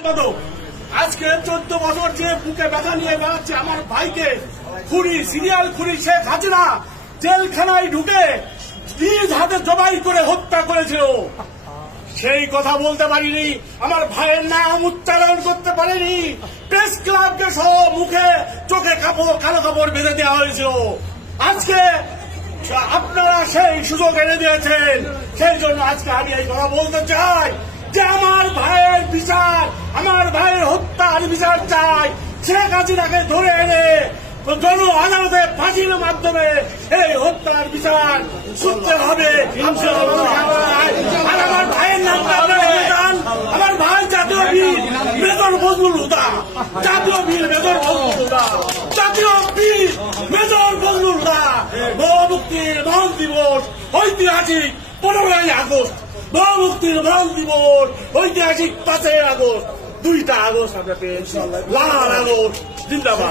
সম্পাদক আজকে 14 বছর যে বুকে ব্যথা নিয়ে বেড়াচ্ছে আমার ভাইকে খুনি, সিরিয়াল খুনি শেখ হাসিনা জেলখানায় ঢুকে নিজ হাতে জবাই করে হত্যা করেছিল। সেই কথা বলতে পারিনি, আমার ভাইয়ের নাম উচ্চারণ করতে পারিনি। প্রেস ক্লাবকে সহ মুখে চোখে কালো কাপড় বেঁধে দেওয়া হয়েছিল। আজকে আপনারা সেই সুযোগ এনে দিয়েছেন, সেই জন্য আজকে আমি এই কথা বলতে চাই যে আমার ভাইয়ের বিচার, আমার ভাইয়ের হত্যার বিচার চাই। শেখ হাসিনাকে ধরে এনে জন আদালতে ফাঁসির মাধ্যমে এই হত্যার বিচার শুনতে হবে। আর আমার ভাইয়ের নামটা আপনারা জানান, আমার ভাই জাতীয় বীর মেজর ফজলুল হুদা, জাতীয় বীর মেজর ফজলুল হুদা, জাতীয় বীর মেজর ফজলুল হুদা। মুক্তির মহান দিবস ঐতিহাসিক 15ই আগস্ট, মুক্তির মহান দিবস ঐতিহাসিক 5ই আগস্ট, 2টা আগস্ট আমরা পেয়েছি। লাল আগস্ট জিন্দাবাদ।